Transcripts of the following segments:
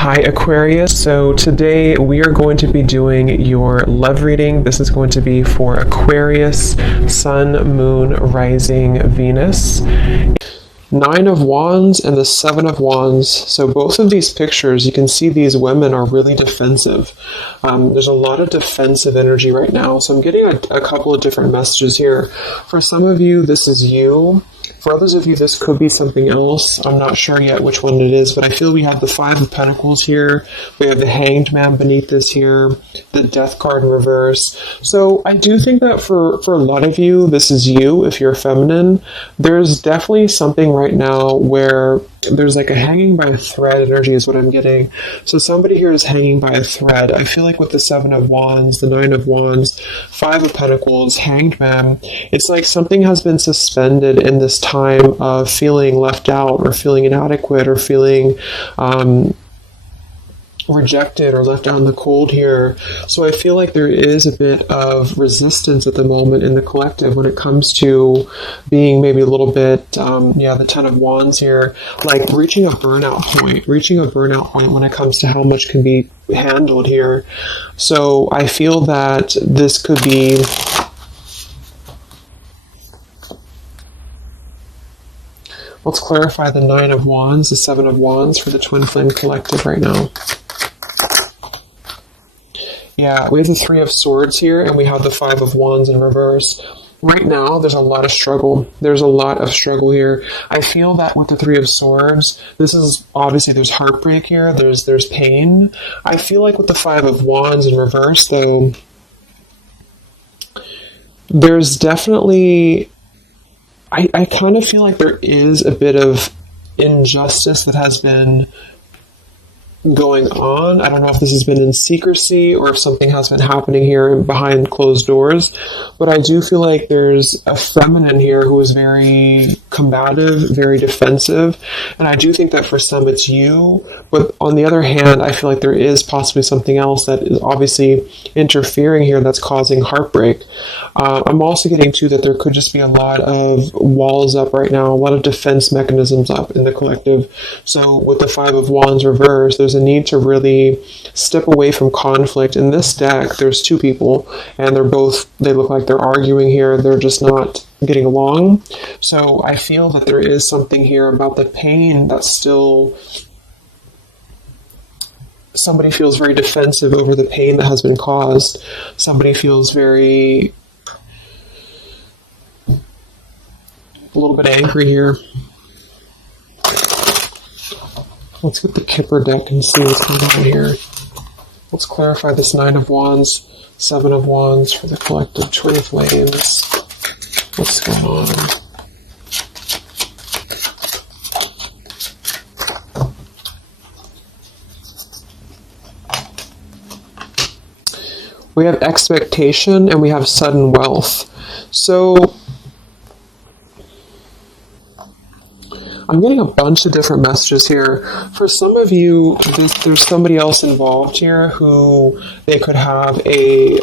Hi Aquarius, so today we are going to be doing your love reading. This is going to be for Aquarius, Sun, Moon, Rising, Venus. Nine of Wands and the Seven of Wands. So both of these pictures, you can see these women are really defensive. There's a lot of defensive energy right now. So I'm getting a couple of different messages here. For some of you, this is you. For others of you, this could be something else. I'm not sure yet which one it is, but I feel we have the Five of Pentacles here. We have the Hanged Man beneath this here, the Death card in reverse. So I do think that for a lot of you, this is you, if you're feminine. There's definitely something right now where there's like a hanging by a thread energy is what I'm getting. So somebody here is hanging by a thread. I feel like with the Seven of Wands, the Nine of Wands, Five of Pentacles, Hanged Man, it's like something has been suspended in this time of feeling left out or feeling inadequate or feeling rejected or left out in the cold here. So I feel like there is a bit of resistance at the moment in the collective when it comes to being maybe a little bit, the Ten of Wands here, like reaching a burnout point when it comes to how much can be handled here. So I feel that this could be let's clarify the Nine of Wands, the Seven of Wands for the Twin Flame Collective right now. Yeah, we have the Three of Swords here, and we have the Five of Wands in reverse. Right now, there's a lot of struggle. There's a lot of struggle here. I feel that with the Three of Swords, this is obviously there's heartbreak here. There's pain. I feel like with the Five of Wands in reverse, though, there's definitely I kind of feel like there is a bit of injustice that has been going on. I don't know if this has been in secrecy or if something has been happening here behind closed doors, but I do feel like there's a feminine here who is very combative, very defensive, and I do think that for some it's you, but on the other hand, I feel like there is possibly something else that is obviously interfering here that's causing heartbreak. I'm also getting too that there could just be a lot of walls up right now, a lot of defense mechanisms up in the collective. So with the Five of Wands reverse, there's a need to really step away from conflict. In this deck, there's two people, and they look like they're arguing here. They're just not getting along. So I feel that there is something here about the pain that's still... Somebody feels very defensive over the pain that has been caused. Somebody feels very... a little bit angry here. Let's get the Kipper deck and see what's going on here. Let's clarify this Nine of Wands, Seven of Wands for the collective Twin Flames. What's going on? We have expectation and we have sudden wealth. So I'm getting a bunch of different messages here. For some of you, there's somebody else involved here who they could have a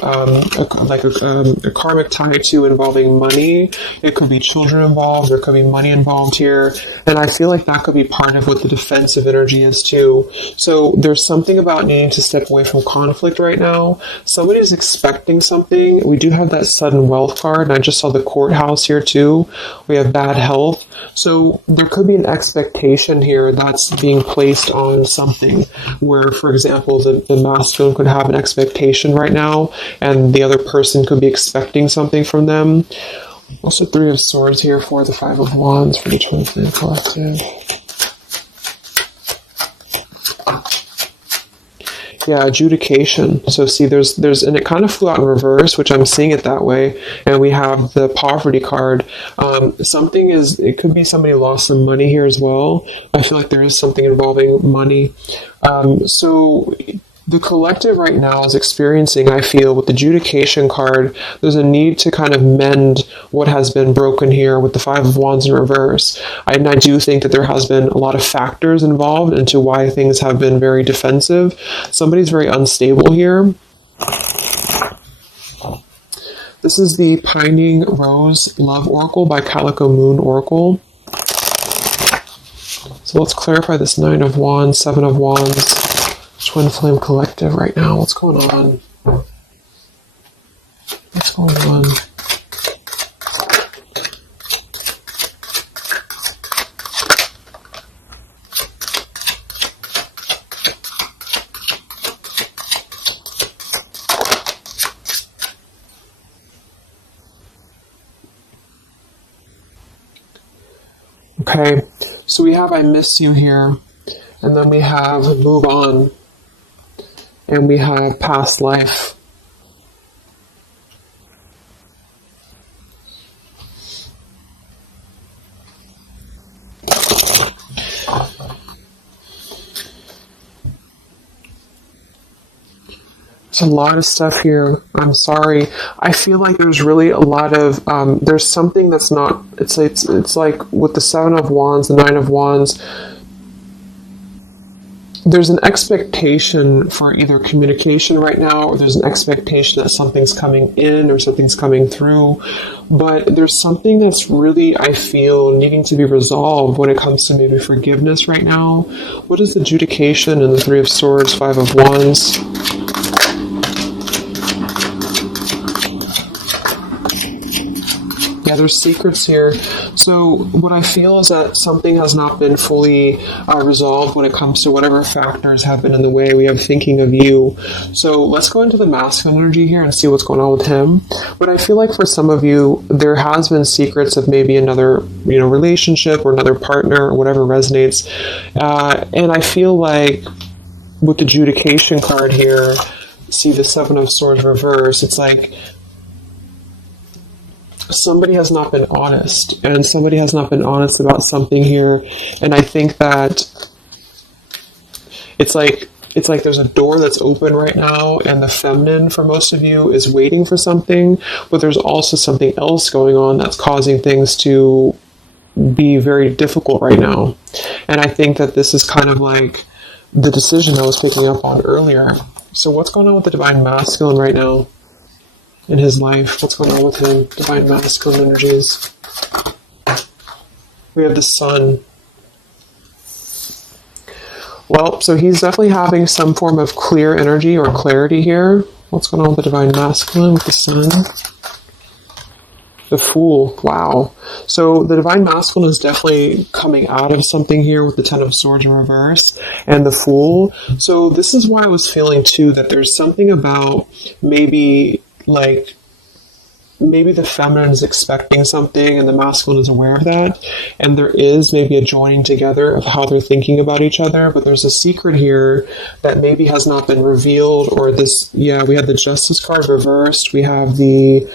karmic tie to involving money. It could be children involved. There could be money involved here. And I feel like that could be part of what the defensive energy is too. So there's something about needing to step away from conflict right now. Somebody's expecting something. We do have that sudden wealth card. And I just saw the courthouse here too. We have bad health. So there could be an expectation here that's being placed on something where, for example, the masculine could have an expectation right now and the other person could be expecting something from them. Also, Three of Swords here for the Five of Wands for the Twin Flame Collective. Yeah, adjudication. So see, there's, and it kind of flew out in reverse, which I'm seeing it that way. And we have the poverty card. It could be somebody lost some money here as well. I feel like there is something involving money. So the collective right now is experiencing, I feel, with the adjudication card, there's a need to kind of mend what has been broken here with the Five of Wands in reverse. And I do think that there has been a lot of factors involved into why things have been very defensive. Somebody's very unstable here. This is the Pining Rose Love Oracle by Calico Moon Oracle. So let's clarify this Nine of Wands, Seven of Wands, Twin Flame Collective right now? What's going on? What's going on? Okay, so we have I miss you here, and then we have move on, and we have past life. There's a lot of stuff here. I'm sorry. I feel like there's really a lot of, there's something that's not, it's like with the Seven of Wands, the Nine of Wands, there's an expectation for either communication right now, or there's an expectation that something's coming in or something's coming through. But there's something that's really, I feel, needing to be resolved when it comes to maybe forgiveness right now. What is adjudication in the Three of Swords, Five of Wands? Yeah, there's secrets here. So what I feel is that something has not been fully resolved when it comes to whatever factors have been in the way. We have thinking of you. So let's go into the masculine energy here and see what's going on with him. But I feel like for some of you, there has been secrets of maybe another, relationship or another partner or whatever resonates. And I feel like with the adjudication card here, see the Seven of Swords reverse, it's like somebody has not been honest, and somebody has not been honest about something here. And I think that it's like there's a door that's open right now, and the feminine for most of you is waiting for something, but there's also something else going on that's causing things to be very difficult right now. And I think that this is kind of like the decision I was picking up on earlier. So what's going on with the Divine Masculine right now in his life? What's going on with him? Divine Masculine energies. We have the Sun. Well, so he's definitely having some form of clear energy or clarity here. What's going on with the Divine Masculine with the Sun? The Fool. Wow. So the Divine Masculine is definitely coming out of something here with the Ten of Swords in reverse and the Fool. So this is why I was feeling too that there's something about maybe the feminine is expecting something and the masculine is aware of that, and there is maybe a joining together of how they're thinking about each other, but there's a secret here that maybe has not been revealed. Or this, we have the Justice card reversed, we have the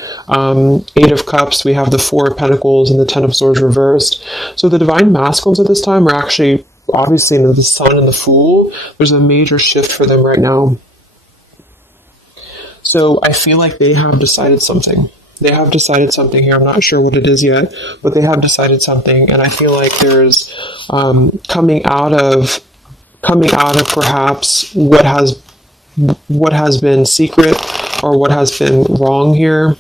Eight of Cups, we have the Four of Pentacles, and the Ten of Swords reversed. So the Divine Masculines at this time are actually obviously in the Sun and the Fool. There's a major shift for them right now. So I feel like they have decided something. They have decided something here. I'm not sure what it is yet, but they have decided something. And I feel like there's coming out of perhaps what has been secret or what has been wrong here.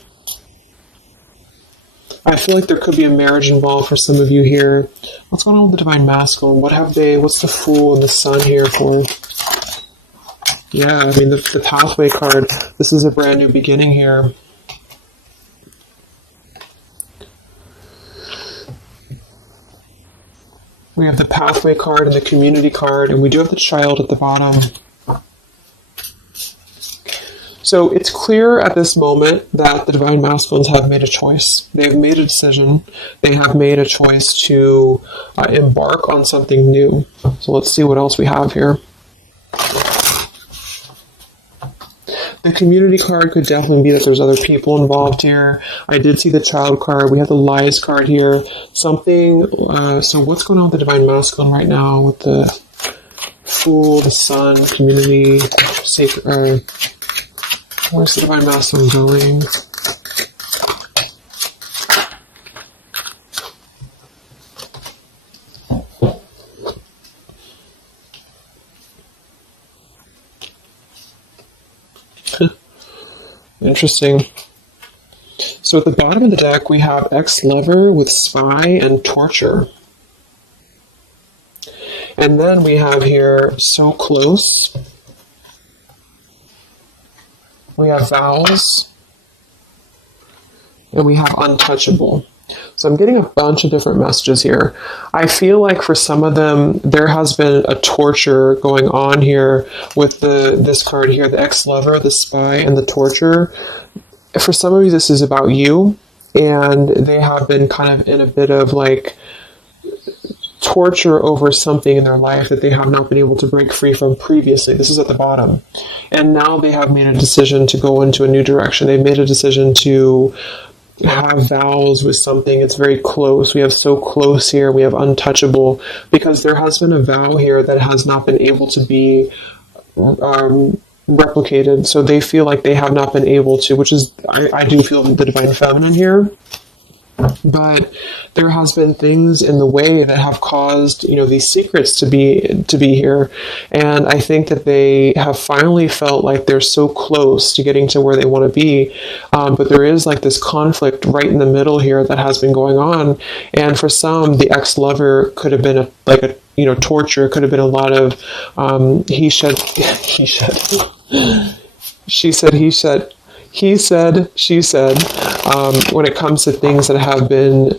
I feel like there could be a marriage involved for some of you here. What's going on with the Divine Masculine? What's the Fool and the Sun here for? Yeah, I mean, the Pathway card, this is a brand new beginning here. We have the Pathway card and the Community card, and we do have the Child at the bottom. So it's clear at this moment that the Divine Masculines have made a choice. They've made a decision. They have made a choice to embark on something new. So let's see what else we have here. The Community card could definitely be that there's other people involved here. I did see the Child card. We have the Lies card here. Something, so what's going on with the Divine Masculine right now with the Fool, the Sun, Community, Sacred, where's the Divine Masculine going? Interesting. So at the bottom of the deck, we have ex-lover with spy and torture. And then we have here so close We have vows. And we have untouchable. So I'm getting a bunch of different messages here. I feel like for some of them, there has been a torture going on here with this card here, the ex-lover, the spy, and the torture. For some of you, this is about you, and they have been kind of in a bit of like torture over something in their life that they have not been able to break free from previously. This is at the bottom. And now they have made a decision to go into a new direction. They've made a decision to have vows with something. It's very close. We have so close here. We have untouchable, because there has been a vow here that has not been able to be replicated. So they feel like they have not been able to, which is, I do feel the divine feminine here. But there has been things in the way that have caused, these secrets to be here. And I think that they have finally felt like they're so close to getting to where they want to be. But there is like this conflict right in the middle here that has been going on. And for some, the ex-lover could have been torture. It could have been a lot of he said, she said, he said, he said, she said, when it comes to things that have been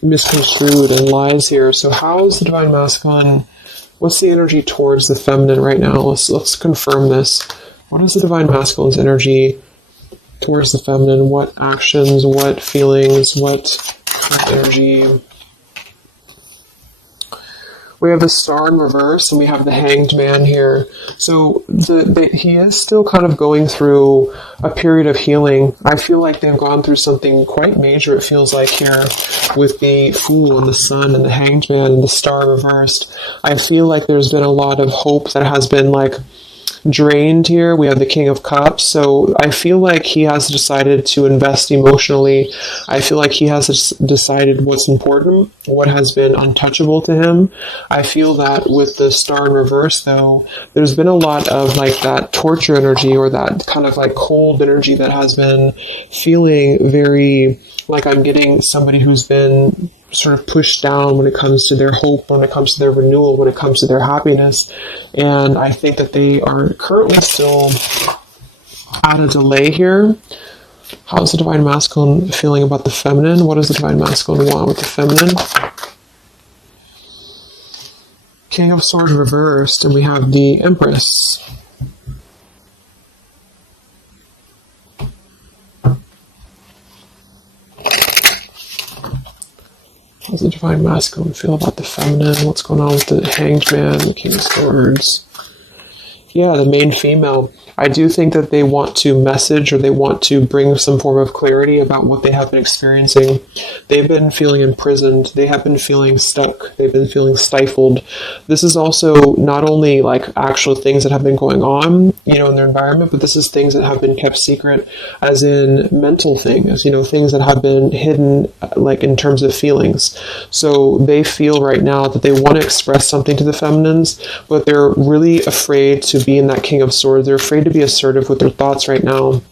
misconstrued and lies here. So how is the divine masculine? What's the energy towards the feminine right now? Let's confirm this. What is the divine masculine's energy towards the feminine? What actions, what feelings, what energy? We have the Star in reverse, and we have the Hanged Man here. So he is still kind of going through a period of healing. I feel like they've gone through something quite major, it feels like, here with the Fool and the Sun and the Hanged Man and the Star reversed. I feel like there's been a lot of hope that has been drained here. We have the King of Cups. So I feel like he has decided to invest emotionally. I feel like he has decided what's important, what has been untouchable to him. I feel that with the Star in reverse, though, there's been a lot of that torture energy, or that kind of cold energy that has been feeling very like I'm getting somebody who's been sort of pushed down when it comes to their hope, when it comes to their renewal, when it comes to their happiness. And I think that they are currently still at a delay here. How's the divine masculine feeling about the feminine? What does the divine masculine want with the feminine? King of Swords reversed, and we have the Empress. How does the divine masculine feel about the feminine? What's going on with the Hanged Man, the King of Swords? Yeah, the main female. I do think that they want to message, or they want to bring some form of clarity about what they have been experiencing. They've been feeling imprisoned. They have been feeling stuck. They've been feeling stifled. This is also not only actual things that have been going on, in their environment, but this is things that have been kept secret, as in mental things, things that have been hidden, in terms of feelings. So they feel right now that they want to express something to the feminines, but they're really afraid to be in that King of Swords. They're afraid to be assertive with their thoughts right now,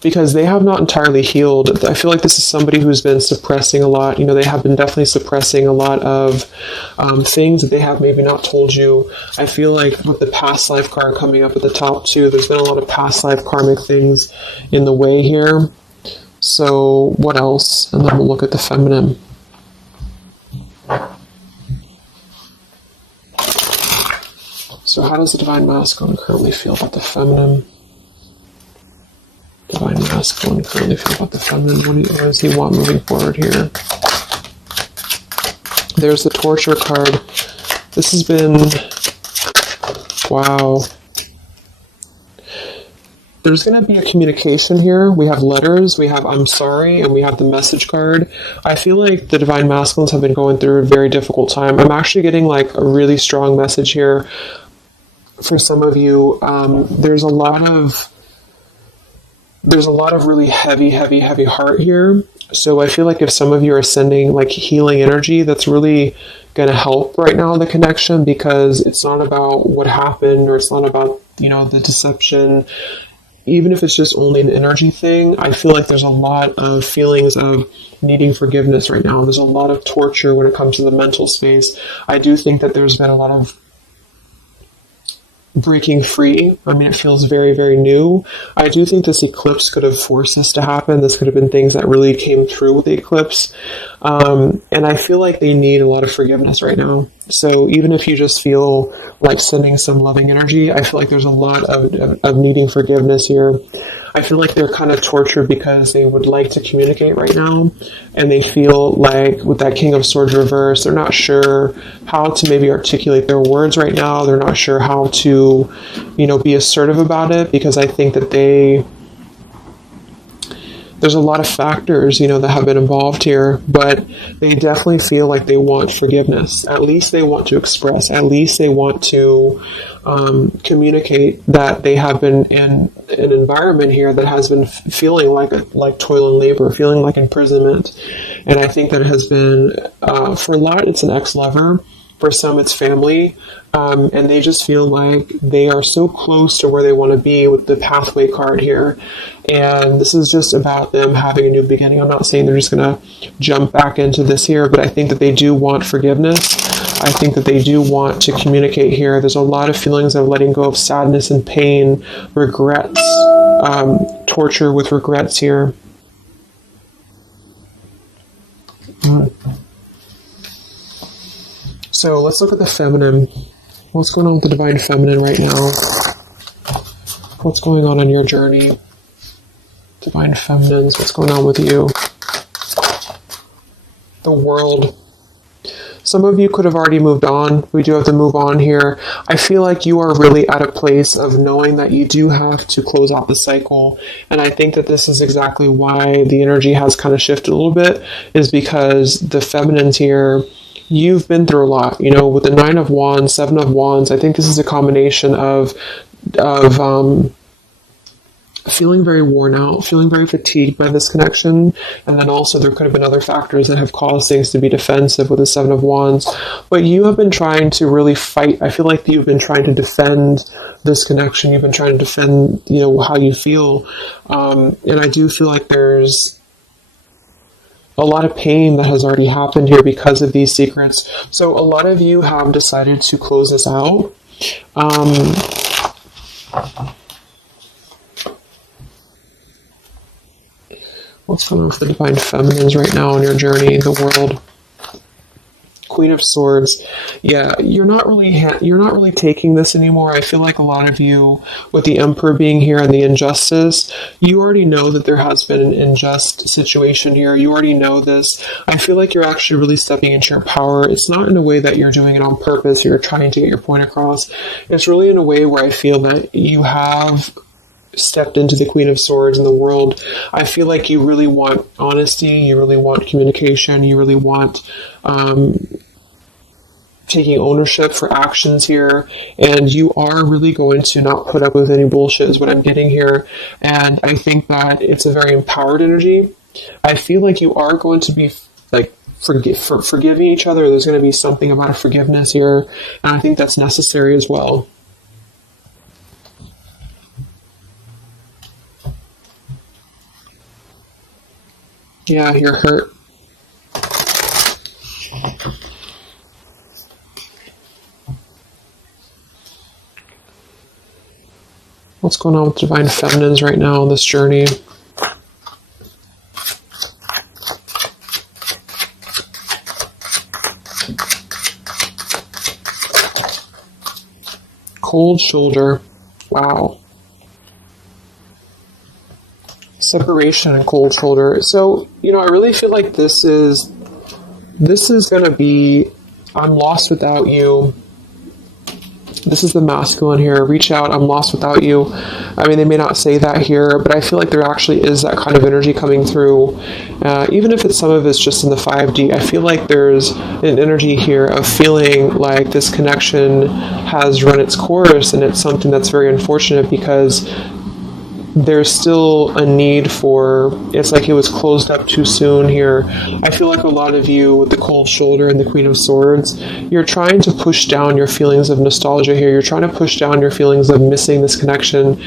because they have not entirely healed. I feel like this is somebody who's been suppressing a lot. They have been definitely suppressing a lot of things that they have maybe not told you. I feel like with the past life card coming up at the top too, there's been a lot of past life karmic things in the way here. So what else? And then we'll look at the feminine. So how does the divine masculine currently feel about the feminine? Divine masculine currently feel about the feminine. What does he want moving forward here? There's the torture card. This has been... wow. There's going to be a communication here. We have letters, we have I'm sorry, and we have the message card. I feel like the divine masculines have been going through a very difficult time. I'm actually getting a really strong message here. For some of you, there's a lot of really heavy heart here. So I feel like if some of you are sending healing energy, that's really going to help right now, the connection, because it's not about what happened, or it's not about, the deception. Even if it's just only an energy thing, I feel like there's a lot of feelings of needing forgiveness right now. There's a lot of torture when it comes to the mental space. I do think that there's been a lot of breaking free. I mean, it feels very, very new. I do think this eclipse could have forced this to happen. This could have been things that really came through with the eclipse. And I feel like they need a lot of forgiveness right now. So even if you just feel like sending some loving energy, I feel like there's a lot of needing forgiveness here. I feel like they're kind of tortured because they would like to communicate right now, and they feel like with that King of Swords reverse, they're not sure how to maybe articulate their words right now. They're not sure how to, be assertive about it, because I think that there's a lot of factors, that have been involved here, but they definitely feel like they want forgiveness. At least they want to express. At least they want to communicate that they have been in an environment here that has been feeling like toil and labor, feeling like imprisonment. And I think that it has been, for a lot, it's an ex-lover. For some, it's family. And they just feel like they are so close to where they want to be with the pathway card here. And this is just about them having a new beginning. I'm not saying they're just going to jump back into this here, but I think that they do want forgiveness. I think that they do want to communicate here. There's a lot of feelings of letting go of sadness and pain, regrets, torture with regrets here. So let's look at the feminine. What's going on with the divine feminine right now? What's going on your journey? Divine feminines, what's going on with you? The world. Some of you could have already moved on. We do have to move on here. I feel like you are really at a place of knowing that you do have to close out the cycle. And I think that this is exactly why the energy has kind of shifted a little bit, is because the feminines here, you've been through a lot, with the 9 of Wands, 7 of Wands. I think this is a combination of feeling very worn out, feeling very fatigued by this connection. And then also there could have been other factors that have caused things to be defensive with the 7 of Wands. But you have been trying to really fight. I feel like you've been trying to defend this connection. You've been trying to defend, how you feel. And I do feel like there's a lot of pain that has already happened here because of these secrets. So a lot of you have decided to close this out. What's going on with the divine feminines right now on your journey, the world? Queen of Swords. Yeah, you're not really taking this anymore. I feel like a lot of you, with the Emperor being here and the injustice, you already know that there has been an unjust situation here. You already know this. I feel like you're actually really stepping into your power. It's not in a way that you're doing it on purpose, or you're trying to get your point across. It's really in a way where I feel that you have stepped into the Queen of Swords in the world. I feel like you really want honesty, you really want communication, you really want taking ownership for actions here, and you are really going to not put up with any bullshit is what I'm getting here. And I think that it's a very empowered energy. I feel like you are going to be like forgiving each other. There's going to be something about a forgiveness here, and I think that's necessary as well. Yeah, you're hurt. What's going on with divine feminines right now on this journey? Cold shoulder. Wow. Separation and cold shoulder. So, I really feel like this is going to be, I'm lost without you. This is the masculine here. Reach out, I'm lost without you. I mean, they may not say that here, but I feel like there actually is that kind of energy coming through. Even if some of it's just in the 5D, I feel like there's an energy here of feeling like this connection has run its course, and it's something that's very unfortunate because there's still a need for, it's like it was closed up too soon here. I feel like a lot of you with the cold shoulder and the Queen of Swords, you're trying to push down your feelings of nostalgia here. You're trying to push down your feelings of missing this connection.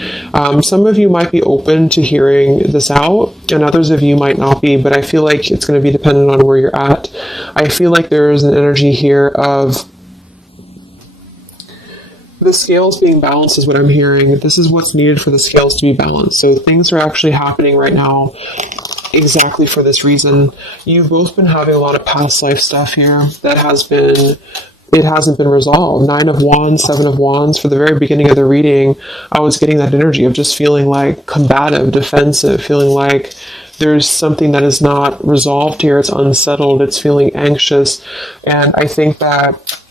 Some of you might be open to hearing this out, and others of you might not be, but I feel like it's going to be dependent on where you're at. I feel like there is an energy here of the scales being balanced is what I'm hearing. This is what's needed for the scales to be balanced. So things are actually happening right now exactly for this reason. You've both been having a lot of past life stuff here that hasn't been resolved. 9 of Wands, 7 of Wands. For the very beginning of the reading, I was getting that energy of just feeling like combative, defensive, feeling like there's something that is not resolved here. It's unsettled. It's feeling anxious. And I think that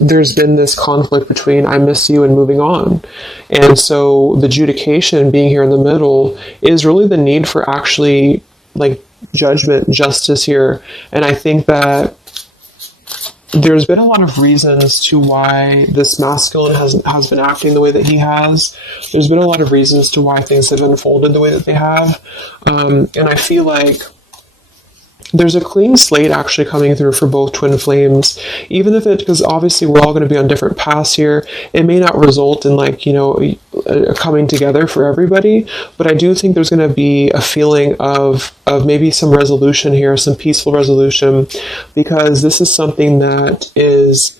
there's been this conflict between I miss you and moving on. And so the adjudication being here in the middle is really the need for actually like judgment, justice here. And I think that there's been a lot of reasons to why this masculine has been acting the way that he has. There's been a lot of reasons to why things have unfolded the way that they have. And I feel like there's a clean slate actually coming through for both twin flames, even if because obviously we're all going to be on different paths here. It may not result in like, a coming together for everybody, but I do think there's going to be a feeling of maybe some resolution here, some peaceful resolution, because this is something that is,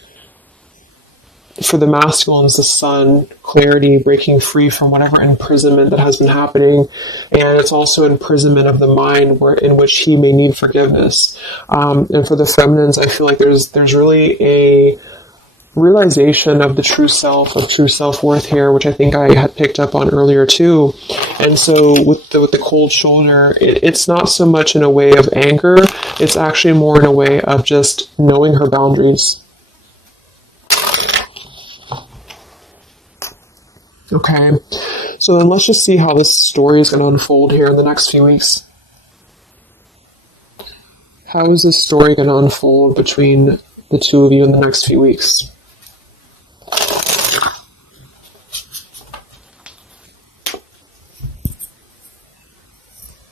for the masculines, the sun, clarity, breaking free from whatever imprisonment that has been happening. And it's also imprisonment of the mind in which he may need forgiveness. And for the feminines, I feel like there's really a realization of the true self, of true self-worth here, which I think I had picked up on earlier too. And so with the cold shoulder, it's not so much in a way of anger, it's actually more in a way of just knowing her boundaries. Okay, so then let's just see how this story is going to unfold here in the next few weeks. How is this story going to unfold between the two of you in the next few weeks?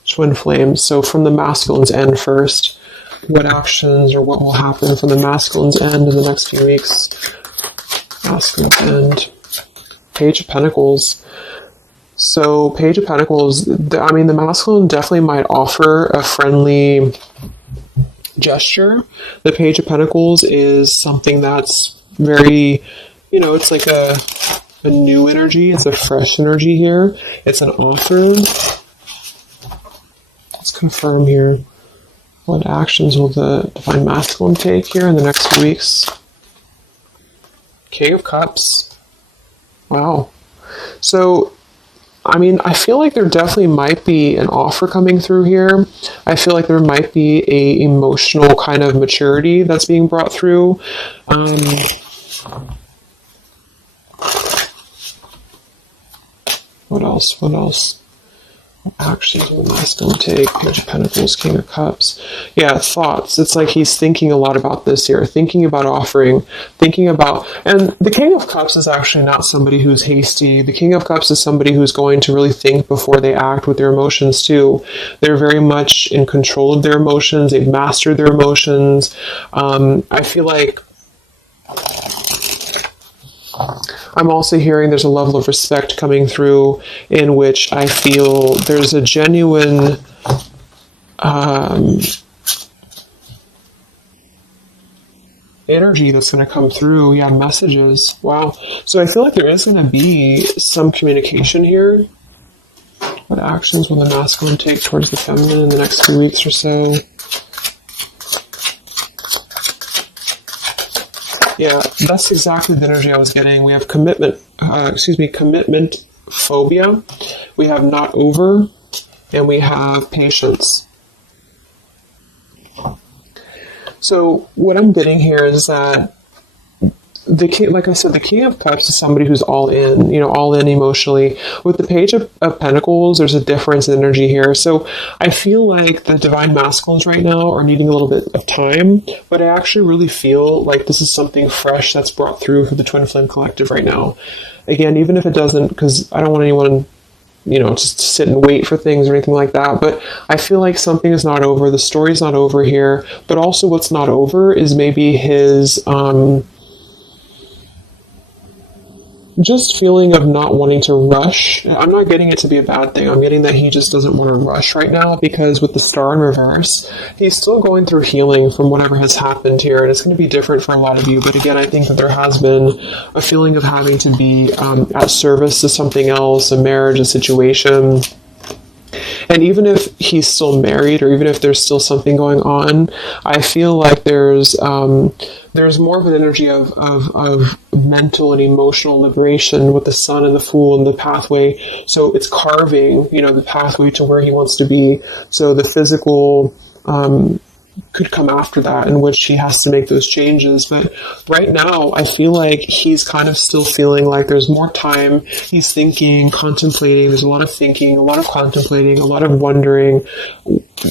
Twin flames. So from the masculine's end first, what actions or what will happen from the masculine's end in the next few weeks? Masculine's end. Page of Pentacles. So Page of Pentacles, the masculine definitely might offer a friendly gesture. The Page of Pentacles is something that's very, it's like a new energy. It's a fresh energy here. It's an offer. Let's confirm here. What actions will the Divine Masculine take here in the next few weeks? King of Cups. Wow. So, I feel like there definitely might be an offer coming through here. I feel like there might be a emotional kind of maturity that's being brought through. What else? What actions will the masculine take? Page of Pentacles, King of Cups. Yeah, thoughts. It's like he's thinking a lot about this here, thinking about offering, and the King of Cups is actually not somebody who's hasty. The King of Cups is somebody who's going to really think before they act with their emotions too. They're very much in control of their emotions. They've mastered their emotions. I feel like I'm also hearing there's a level of respect coming through in which I feel there's a genuine energy that's going to come through. Yeah, messages. Wow. So I feel like there is going to be some communication here. What actions will the masculine take towards the feminine in the next few weeks or so? Yeah, that's exactly the energy I was getting. We have commitment phobia. We have not over, and we have patience. So what I'm getting here is that the king, like I said, the King of Cups is somebody who's all in, all in emotionally. With the Page of Pentacles, there's a difference in energy here. So I feel like the Divine Masculines right now are needing a little bit of time, but I actually really feel like this is something fresh that's brought through for the Twin Flame Collective right now. Again, even if it doesn't, because I don't want anyone, just to sit and wait for things or anything like that. But I feel like something is not over. The story's not over here. But also what's not over is maybe his, just feeling of not wanting to rush. I'm not getting it to be a bad thing. I'm getting that he just doesn't want to rush right now, because with the star in reverse, he's still going through healing from whatever has happened here, and it's going to be different for a lot of you. But again, I think that there has been a feeling of having to be at service to something else, a marriage, a situation. And even if he's still married, or even if there's still something going on, I feel like there's more of an energy of mental and emotional liberation with the Sun and the Fool and the pathway. So it's carving, the pathway to where he wants to be. So the physical could come after that, in which he has to make those changes. But right now, I feel like he's kind of still feeling like there's more time. He's thinking, contemplating. There's a lot of thinking, a lot of contemplating, a lot of wondering.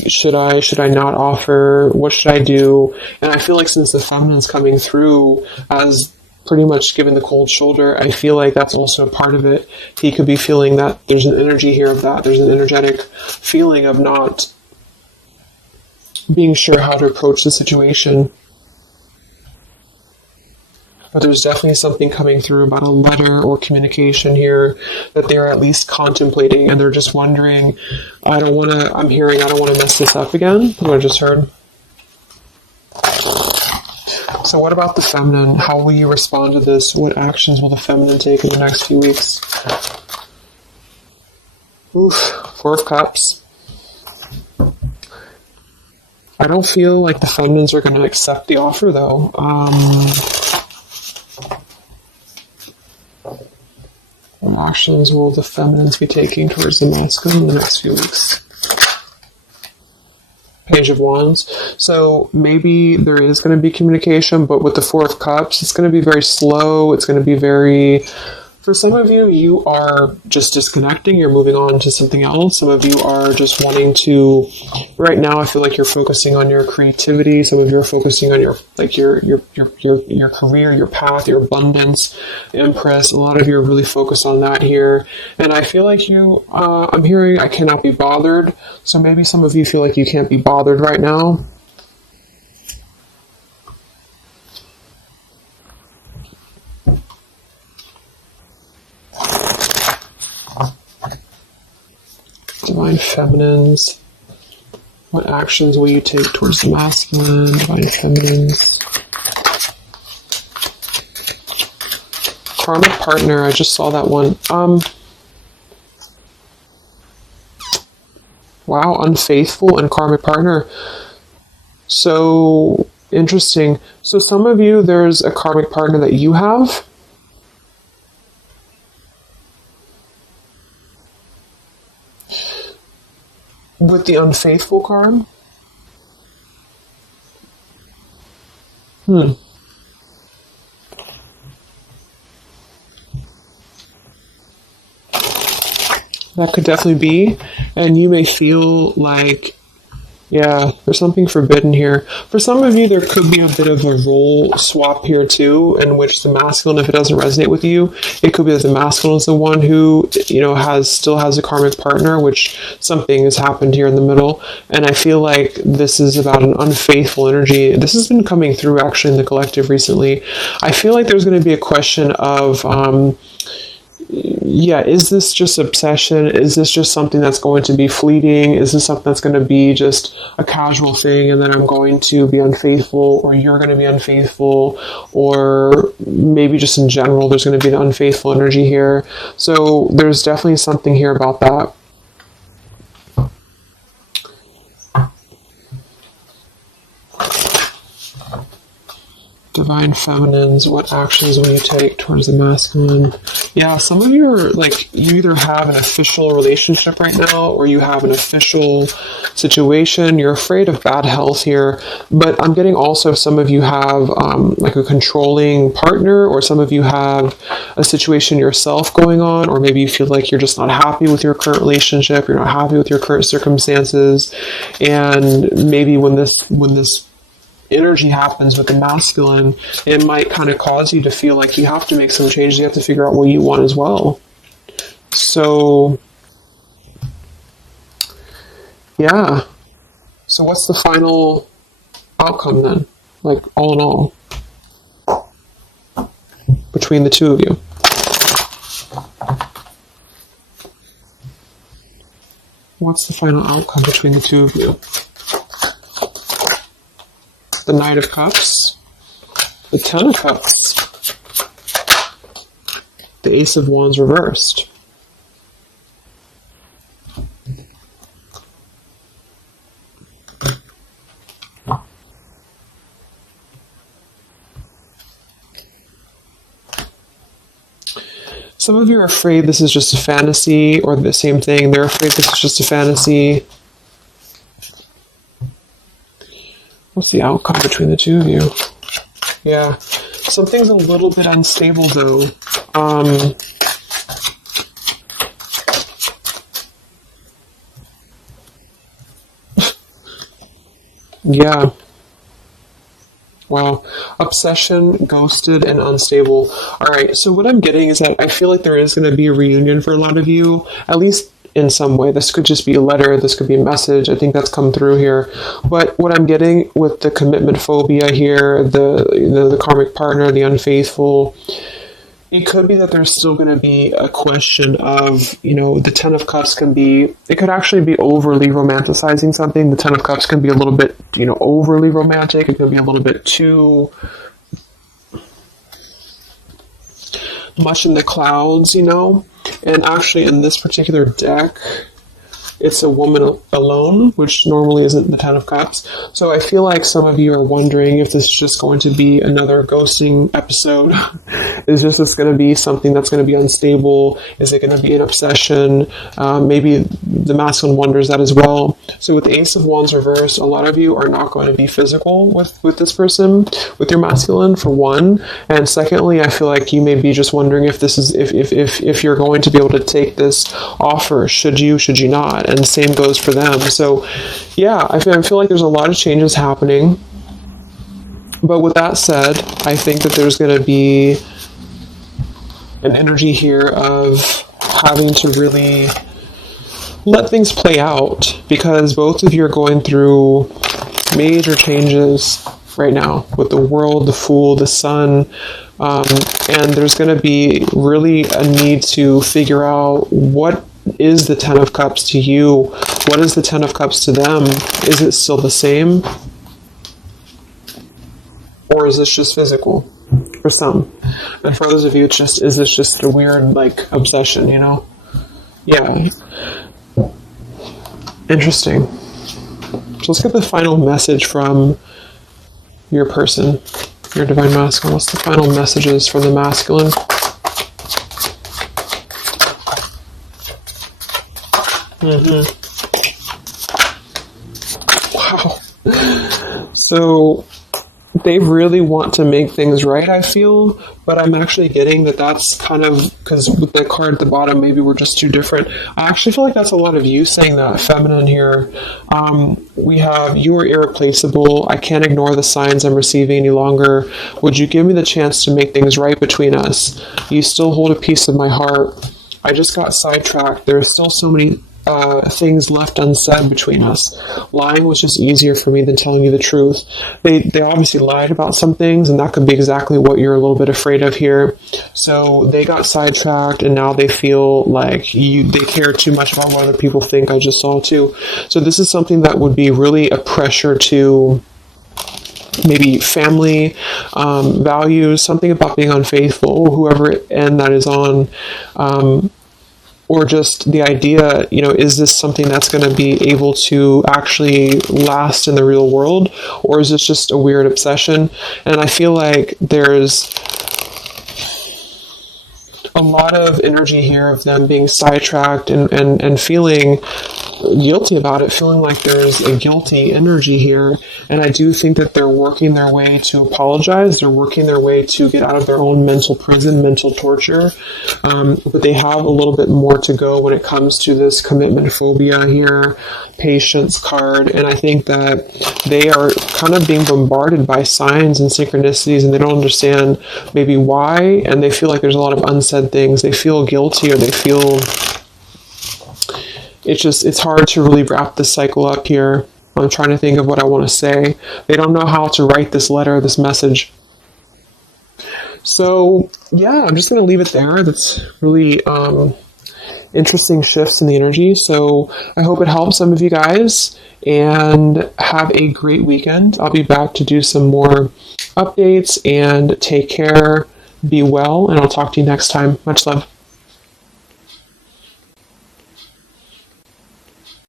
Should I not offer? What should I do? And I feel like since the feminine's coming through as pretty much given the cold shoulder, I feel like that's also a part of it. He could be feeling that there's an energy here of that. There's an energetic feeling of not being sure how to approach the situation. But there's definitely something coming through about a letter or communication here that they're at least contemplating, and they're just wondering, I don't want to mess this up again, what I just heard. So what about the feminine? How will you respond to this? What actions will the feminine take in the next few weeks? Oof, Four of Cups. I don't feel like the feminines are going to accept the offer, though. What actions will the feminines be taking towards the masculine in the next few weeks? Page of Wands. So maybe there is going to be communication, but with the Four of Cups, it's going to be very slow. It's going to be very... For some of you, you are just disconnecting. You're moving on to something else. Some of you are just wanting to... Right now, I feel like you're focusing on your creativity. Some of you are focusing on your career, your path, your abundance, Empress. A lot of you are really focused on that here. And I feel like I'm hearing I cannot be bothered. So maybe some of you feel like you can't be bothered right now. Divine Feminines. What actions will you take towards the masculine? Divine Feminines. Karmic partner. I just saw that one. Wow, unfaithful and karmic partner. So interesting. So some of you, there's a karmic partner that you have. With the unfaithful card? That could definitely be. And you may feel like, yeah, there's something forbidden here. For some of you, there could be a bit of a role swap here too, in which the masculine, if it doesn't resonate with you, it could be that the masculine is the one who, still has a karmic partner, which something has happened here in the middle. And I feel like this is about an unfaithful energy. This has been coming through actually in the collective recently. I feel like there's going to be a question of, is this just obsession? Is this just something that's going to be fleeting? Is this something that's going to be just a casual thing, and then I'm going to be unfaithful, or you're going to be unfaithful, or maybe just in general there's going to be the unfaithful energy here. So there's definitely something here about that. Divine Feminines, what actions will you take towards the masculine? Yeah, some of you are like, you either have an official relationship right now, or you have an official situation. You're afraid of bad health here, but I'm getting also some of you have like a controlling partner, or some of you have a situation yourself going on, or maybe you feel like you're just not happy with your current relationship, you're not happy with your current circumstances, and maybe when this energy happens with the masculine, it might kind of cause you to feel like you have to make some changes. You have to figure out what you want as well. So, yeah. So what's the final outcome then? Like, all in all, between the two of you? What's the final outcome between the two of you? The Knight of Cups, the Ten of Cups, the Ace of Wands reversed. Some of you are afraid this is just a fantasy, or the same thing, they're afraid this is just a fantasy. What's the outcome between the two of you? Yeah, something's a little bit unstable though. Yeah. Wow. Obsession, ghosted, and unstable. Alright, so what I'm getting is that I feel like there is going to be a reunion for a lot of you, at least in some way. This could just be a letter, this could be a message. I think that's come through here. But what I'm getting with the commitment phobia here, the karmic partner, the unfaithful, it could be that there's still going to be a question of, the Ten of Cups can be, it could actually be overly romanticizing something. The Ten of Cups can be a little bit, overly romantic. It could be a little bit too much in the clouds, And actually in this particular deck, it's a woman alone, which normally isn't the Ten of Cups. So I feel like some of you are wondering if this is just going to be another ghosting episode. Is this going to be something that's going to be unstable? Is it going to be an obsession? Maybe the masculine wonders that as well. So with the Ace of Wands reversed, a lot of you are not going to be physical with this person, with your masculine, for one. And secondly, I feel like you may be just wondering if this is if you're going to be able to take this offer. Should you not? And the same goes for them. So yeah, I feel like there's a lot of changes happening. But with that said, I think that there's going to be an energy here of having to really let things play out, because both of you are going through major changes right now with the World, the Fool, the Sun, and there's going to be really a need to figure out what is the Ten of Cups to you, what is the Ten of Cups to them. Is it still the same, or is this just physical for some? And for others of you, is this just a weird obsession, Yeah. Interesting. So let's get the final message from your person, your divine masculine. What's the final messages from the masculine? Wow. So they really want to make things right, I feel, but I'm actually getting that that's kind of, because with the card at the bottom, maybe we're just too different. I actually feel like that's a lot of you saying that, feminine here. We have, you are irreplaceable. I can't ignore the signs I'm receiving any longer. Would you give me the chance to make things right between us? You still hold a piece of my heart. I just got sidetracked. There are still so many things left unsaid between us. Lying was just easier for me than telling you the truth. They obviously lied about some things, and that could be exactly what you're a little bit afraid of here. So they got sidetracked, and now they feel like they care too much about what other people think. I just saw too. So this is something that would be really a pressure to maybe family values, something about being unfaithful, whoever end that is on, or just the idea, is this something that's going to be able to actually last in the real world, or is this just a weird obsession? And I feel like there's a lot of energy here of them being sidetracked and feeling guilty about it, feeling like there's a guilty energy here. And I do think that they're working their way to apologize. They're working their way to get out of their own mental prison, mental torture. But they have a little bit more to go when it comes to this commitment phobia here, patience card. And I think that they are kind of being bombarded by signs and synchronicities, and they don't understand maybe why. And they feel like there's a lot of unsaid things. They feel guilty, or they feel it's hard to really wrap this cycle up here. I'm trying to think of what I want to say. They don't know how to write this letter, this message. So, yeah, I'm just going to leave it there. That's really interesting shifts in the energy. So I hope it helps some of you guys, and have a great weekend. I'll be back to do some more updates, and take care, be well, and I'll talk to you next time. Much love.